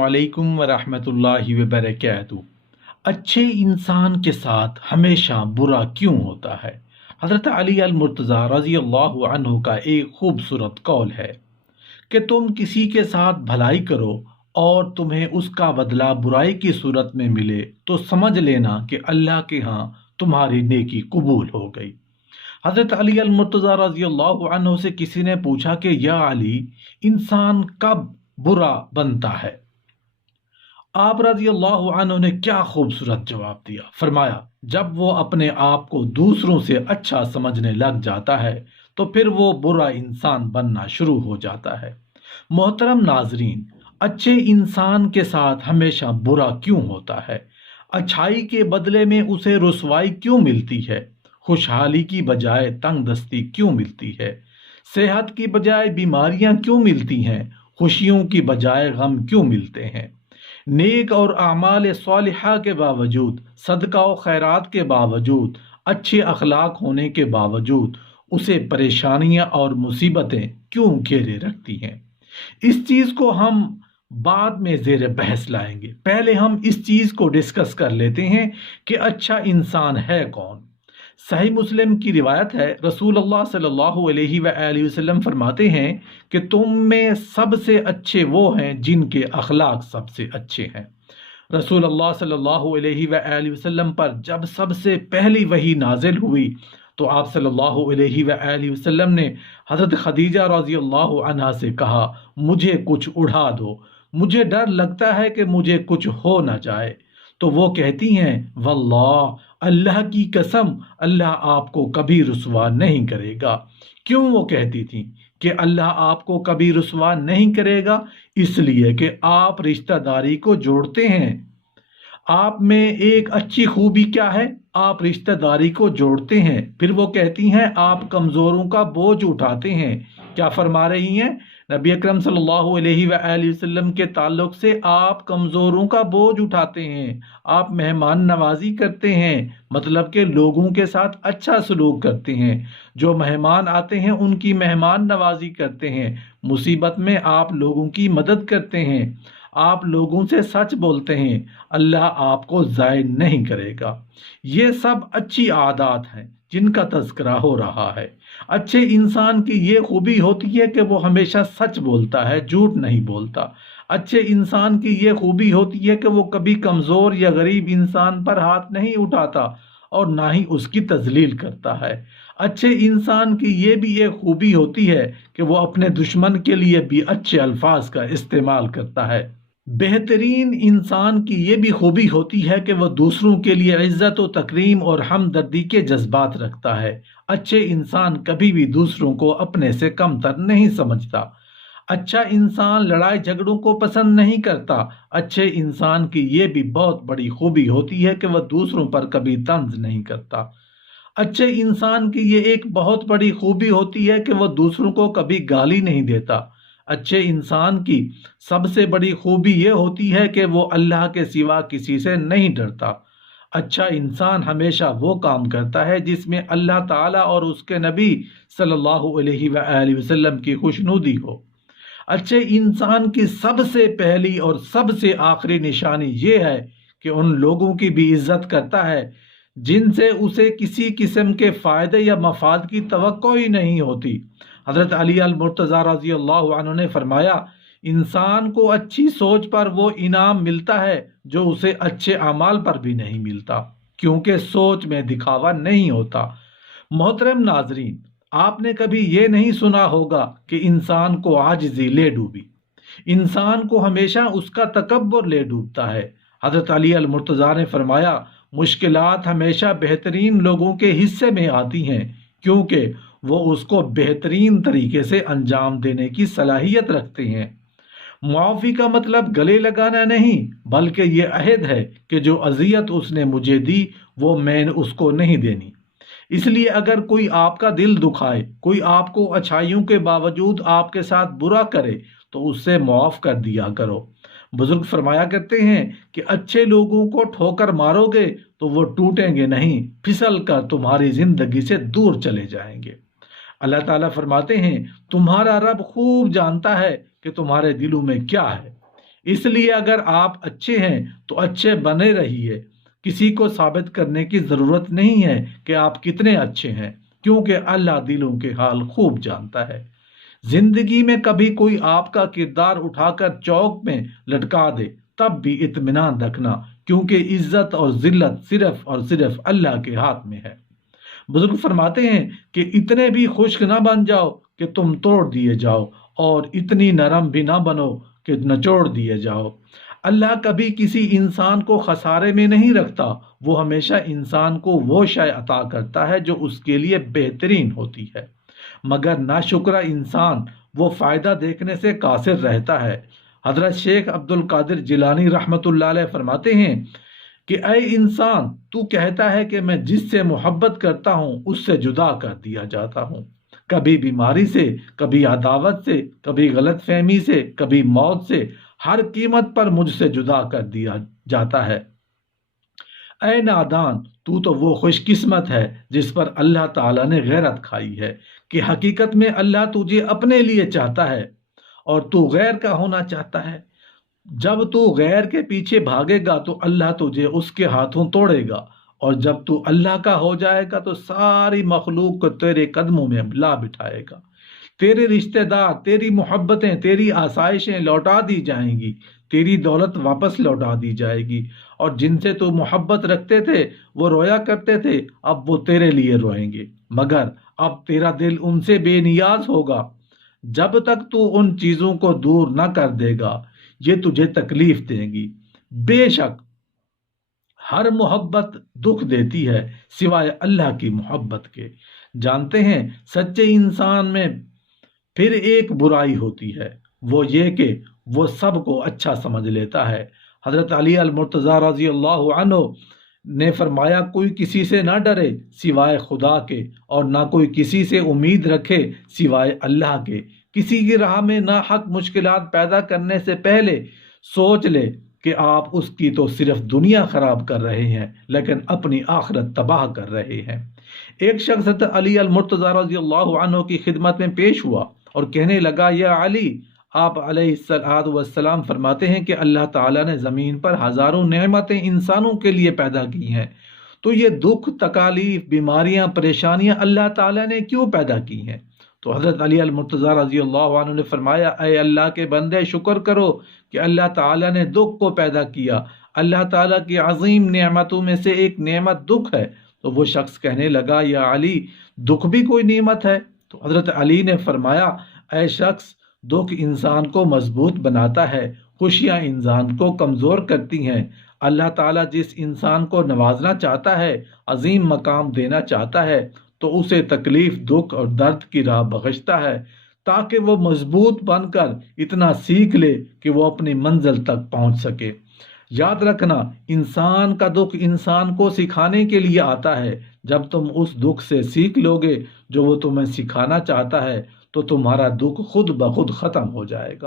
وعلیکم ورحمۃ اللہ وبرکاتہ۔ اچھے انسان کے ساتھ ہمیشہ برا کیوں ہوتا ہے؟ حضرت علی المرتضیٰ رضی اللہ عنہ کا ایک خوبصورت قول ہے کہ تم کسی کے ساتھ بھلائی کرو اور تمہیں اس کا بدلہ برائی کی صورت میں ملے تو سمجھ لینا کہ اللہ کے ہاں تمہاری نیکی قبول ہو گئی۔ حضرت علی المرتضیٰ رضی اللہ عنہ سے کسی نے پوچھا کہ یا علی، انسان کب برا بنتا ہے؟ آپ رضی اللہ عنہ نے کیا خوبصورت جواب دیا۔ فرمایا، جب وہ اپنے آپ کو دوسروں سے اچھا سمجھنے لگ جاتا ہے تو پھر وہ برا انسان بننا شروع ہو جاتا ہے۔ محترم ناظرین، اچھے انسان کے ساتھ ہمیشہ برا کیوں ہوتا ہے؟ اچھائی کے بدلے میں اسے رسوائی کیوں ملتی ہے؟ خوشحالی کی بجائے تنگ دستی کیوں ملتی ہے؟ صحت کی بجائے بیماریاں کیوں ملتی ہیں؟ خوشیوں کی بجائے غم کیوں ملتے ہیں؟ نیک اور اعمال صالحہ کے باوجود، صدقہ و خیرات کے باوجود، اچھے اخلاق ہونے کے باوجود اسے پریشانیاں اور مصیبتیں کیوں گھیرے رکھتی ہیں؟ اس چیز کو ہم بعد میں زیر بحث لائیں گے۔ پہلے ہم اس چیز کو ڈسکس کر لیتے ہیں کہ اچھا انسان ہے کون۔ صحیح مسلم کی روایت ہے، رسول اللہ صلی اللہ علیہ وآلہ وسلم فرماتے ہیں کہ تم میں سب سے اچھے وہ ہیں جن کے اخلاق سب سے اچھے ہیں۔ رسول اللہ صلی اللہ علیہ وآلہ وسلم پر جب سب سے پہلی وحی نازل ہوئی تو آپ صلی اللہ علیہ وآلہ وسلم نے حضرت خدیجہ رضی اللہ عنہا سے کہا، مجھے کچھ اڑا دو، مجھے ڈر لگتا ہے کہ مجھے کچھ ہو نہ جائے۔ تو وہ کہتی ہیں، واللہ، اللہ کی قسم، اللہ آپ کو کبھی رسوا نہیں کرے گا۔ کیوں وہ کہتی تھیں کہ اللہ آپ کو کبھی رسوا نہیں کرے گا؟ اس لیے کہ آپ رشتہ داری کو جوڑتے ہیں۔ آپ میں ایک اچھی خوبی کیا ہے؟ آپ رشتہ داری کو جوڑتے ہیں۔ پھر وہ کہتی ہیں، آپ کمزوروں کا بوجھ اٹھاتے ہیں۔ کیا فرما رہی ہیں؟ نبی اکرم صلی اللہ علیہ وآلہ وسلم کے تعلق سے آپ کمزوروں کا بوجھ اٹھاتے ہیں، آپ مہمان نوازی کرتے ہیں، مطلب کہ لوگوں کے ساتھ اچھا سلوک کرتے ہیں، جو مہمان آتے ہیں ان کی مہمان نوازی کرتے ہیں، مصیبت میں آپ لوگوں کی مدد کرتے ہیں، آپ لوگوں سے سچ بولتے ہیں، اللہ آپ کو ضائع نہیں کرے گا۔ یہ سب اچھی عادات ہیں جن کا تذکرہ ہو رہا ہے۔ اچھے انسان کی یہ خوبی ہوتی ہے کہ وہ ہمیشہ سچ بولتا ہے، جھوٹ نہیں بولتا۔ اچھے انسان کی یہ خوبی ہوتی ہے کہ وہ کبھی کمزور یا غریب انسان پر ہاتھ نہیں اٹھاتا اور نہ ہی اس کی تذلیل کرتا ہے۔ اچھے انسان کی یہ بھی ایک خوبی ہوتی ہے کہ وہ اپنے دشمن کے لیے بھی اچھے الفاظ کا استعمال کرتا ہے۔ بہترین انسان کی یہ بھی خوبی ہوتی ہے کہ وہ دوسروں کے لیے عزت و تکریم اور ہمدردی کے جذبات رکھتا ہے۔ اچھے انسان کبھی بھی دوسروں کو اپنے سے کم تر نہیں سمجھتا۔ اچھا انسان لڑائی جھگڑوں کو پسند نہیں کرتا۔ اچھے انسان کی یہ بھی بہت بڑی خوبی ہوتی ہے کہ وہ دوسروں پر کبھی طنز نہیں کرتا۔ اچھے انسان کی یہ ایک بہت بڑی خوبی ہوتی ہے کہ وہ دوسروں کو کبھی گالی نہیں دیتا۔ اچھے انسان کی سب سے بڑی خوبی یہ ہوتی ہے کہ وہ اللہ کے سوا کسی سے نہیں ڈرتا۔ اچھا انسان ہمیشہ وہ کام کرتا ہے جس میں اللہ تعالیٰ اور اس کے نبی صلی اللہ علیہ وآلہ وسلم کی خوشنودی ہو۔ اچھے انسان کی سب سے پہلی اور سب سے آخری نشانی یہ ہے کہ ان لوگوں کی بھی عزت کرتا ہے جن سے اسے کسی قسم کے فائدے یا مفاد کی توقع ہی نہیں ہوتی۔ حضرت علی المرتضیٰ رضی اللہ عنہ نے فرمایا، انسان کو اچھی سوچ پر وہ انعام ملتا ہے جو اسے اچھے اعمال پر بھی نہیں ملتا، کیونکہ سوچ میں دکھاوا نہیں ہوتا۔ محترم ناظرین، آپ نے کبھی یہ نہیں سنا ہوگا کہ انسان کو عاجزی لے ڈوبی۔ انسان کو ہمیشہ اس کا تکبر لے ڈوبتا ہے۔ حضرت علی المرتضیٰ نے فرمایا، مشکلات ہمیشہ بہترین لوگوں کے حصے میں آتی ہیں، کیونکہ وہ اس کو بہترین طریقے سے انجام دینے کی صلاحیت رکھتے ہیں۔ معافی کا مطلب گلے لگانا نہیں، بلکہ یہ عہد ہے کہ جو اذیت اس نے مجھے دی وہ میں نے اس کو نہیں دینی۔ اس لیے اگر کوئی آپ کا دل دکھائے، کوئی آپ کو اچھائیوں کے باوجود آپ کے ساتھ برا کرے تو اس سے معاف کر دیا کرو۔ بزرگ فرمایا کرتے ہیں کہ اچھے لوگوں کو ٹھوکر مارو گے تو وہ ٹوٹیں گے نہیں، پھسل کر تمہاری زندگی سے دور چلے جائیں گے۔ اللہ تعالیٰ فرماتے ہیں، تمہارا رب خوب جانتا ہے کہ تمہارے دلوں میں کیا ہے، اس لیے اگر آپ اچھے ہیں تو اچھے بنے رہیے، کسی کو ثابت کرنے کی ضرورت نہیں ہے کہ آپ کتنے اچھے ہیں، کیونکہ اللہ دلوں کے حال خوب جانتا ہے۔ زندگی میں کبھی کوئی آپ کا کردار اٹھا کر چوک میں لٹکا دے تب بھی اطمینان رکھنا، کیونکہ عزت اور ذلت صرف اور صرف اللہ کے ہاتھ میں ہے۔ بزرگ فرماتے ہیں کہ اتنے بھی خشک نہ بن جاؤ کہ تم توڑ دیے جاؤ، اور اتنی نرم بھی نہ بنو کہ نچوڑ دیے جاؤ۔ اللہ کبھی کسی انسان کو خسارے میں نہیں رکھتا، وہ ہمیشہ انسان کو وہ شے عطا کرتا ہے جو اس کے لیے بہترین ہوتی ہے، مگر ناشکرا انسان وہ فائدہ دیکھنے سے قاصر رہتا ہے۔ حضرت شیخ عبد القادر جیلانی رحمۃ اللہ علیہ فرماتے ہیں کہ اے انسان، تو کہتا ہے کہ میں جس سے محبت کرتا ہوں اس سے جدا کر دیا جاتا ہوں، کبھی بیماری سے، کبھی عداوت سے، کبھی غلط فہمی سے، کبھی موت سے، ہر قیمت پر مجھ سے جدا کر دیا جاتا ہے۔ اے نادان، تو وہ خوش قسمت ہے جس پر اللہ تعالیٰ نے غیرت کھائی ہے کہ حقیقت میں اللہ تجھے اپنے لیے چاہتا ہے اور تو غیر کا ہونا چاہتا ہے۔ جب تو غیر کے پیچھے بھاگے گا تو اللہ تجھے اس کے ہاتھوں توڑے گا، اور جب تو اللہ کا ہو جائے گا تو ساری مخلوق کو تیرے قدموں میں لا بٹھائے گا۔ تیرے رشتہ دار، تیری محبتیں، تیری آسائشیں لوٹا دی جائیں گی، تیری دولت واپس لوٹا دی جائے گی، اور جن سے تو محبت رکھتے تھے وہ رویا کرتے تھے، اب وہ تیرے لیے روئیں گے، مگر اب تیرا دل ان سے بے نیاز ہوگا۔ جب تک تو ان چیزوں کو دور نہ کر دے گا یہ تجھے تکلیف دیں گی۔ بے شک ہر محبت دکھ دیتی ہے سوائے اللہ کی محبت کے۔ جانتے ہیں سچے انسان میں پھر ایک برائی ہوتی ہے، وہ یہ کہ وہ سب کو اچھا سمجھ لیتا ہے۔ حضرت علی المرتضیٰ رضی اللہ عنہ نے فرمایا، کوئی کسی سے نہ ڈرے سوائے خدا کے، اور نہ کوئی کسی سے امید رکھے سوائے اللہ کے۔ کسی کی راہ میں ناحق مشکلات پیدا کرنے سے پہلے سوچ لے کہ آپ اس کی تو صرف دنیا خراب کر رہے ہیں لیکن اپنی آخرت تباہ کر رہے ہیں۔ ایک شخص علی المرتضیٰ رضی اللہ عنہ کی خدمت میں پیش ہوا اور کہنے لگا، یا علی، آپ علیہ الصلوۃ والسلام فرماتے ہیں کہ اللہ تعالیٰ نے زمین پر ہزاروں نعمتیں انسانوں کے لیے پیدا کی ہیں، تو یہ دکھ، تکالیف، بیماریاں، پریشانیاں اللہ تعالیٰ نے کیوں پیدا کی ہیں؟ تو حضرت علی المرتضیٰ رضی اللہ عنہ نے فرمایا، اے اللہ کے بندے، شکر کرو کہ اللہ تعالیٰ نے دکھ کو پیدا کیا۔ اللہ تعالیٰ کی عظیم نعمتوں میں سے ایک نعمت دکھ ہے۔ تو وہ شخص کہنے لگا، یا علی، دکھ بھی کوئی نعمت ہے؟ تو حضرت علی نے فرمایا، اے شخص، دکھ انسان کو مضبوط بناتا ہے، خوشیاں انسان کو کمزور کرتی ہیں۔ اللہ تعالیٰ جس انسان کو نوازنا چاہتا ہے، عظیم مقام دینا چاہتا ہے، تو اسے تکلیف، دکھ اور درد کی راہ بخشتا ہے تاکہ وہ مضبوط بن کر اتنا سیکھ لے کہ وہ اپنی منزل تک پہنچ سکے۔ یاد رکھنا، انسان کا دکھ انسان کو سکھانے کے لیے آتا ہے۔ جب تم اس دکھ سے سیکھ لو گے جو وہ تمہیں سکھانا چاہتا ہے تو تمہارا دکھ خود بخود ختم ہو جائے گا۔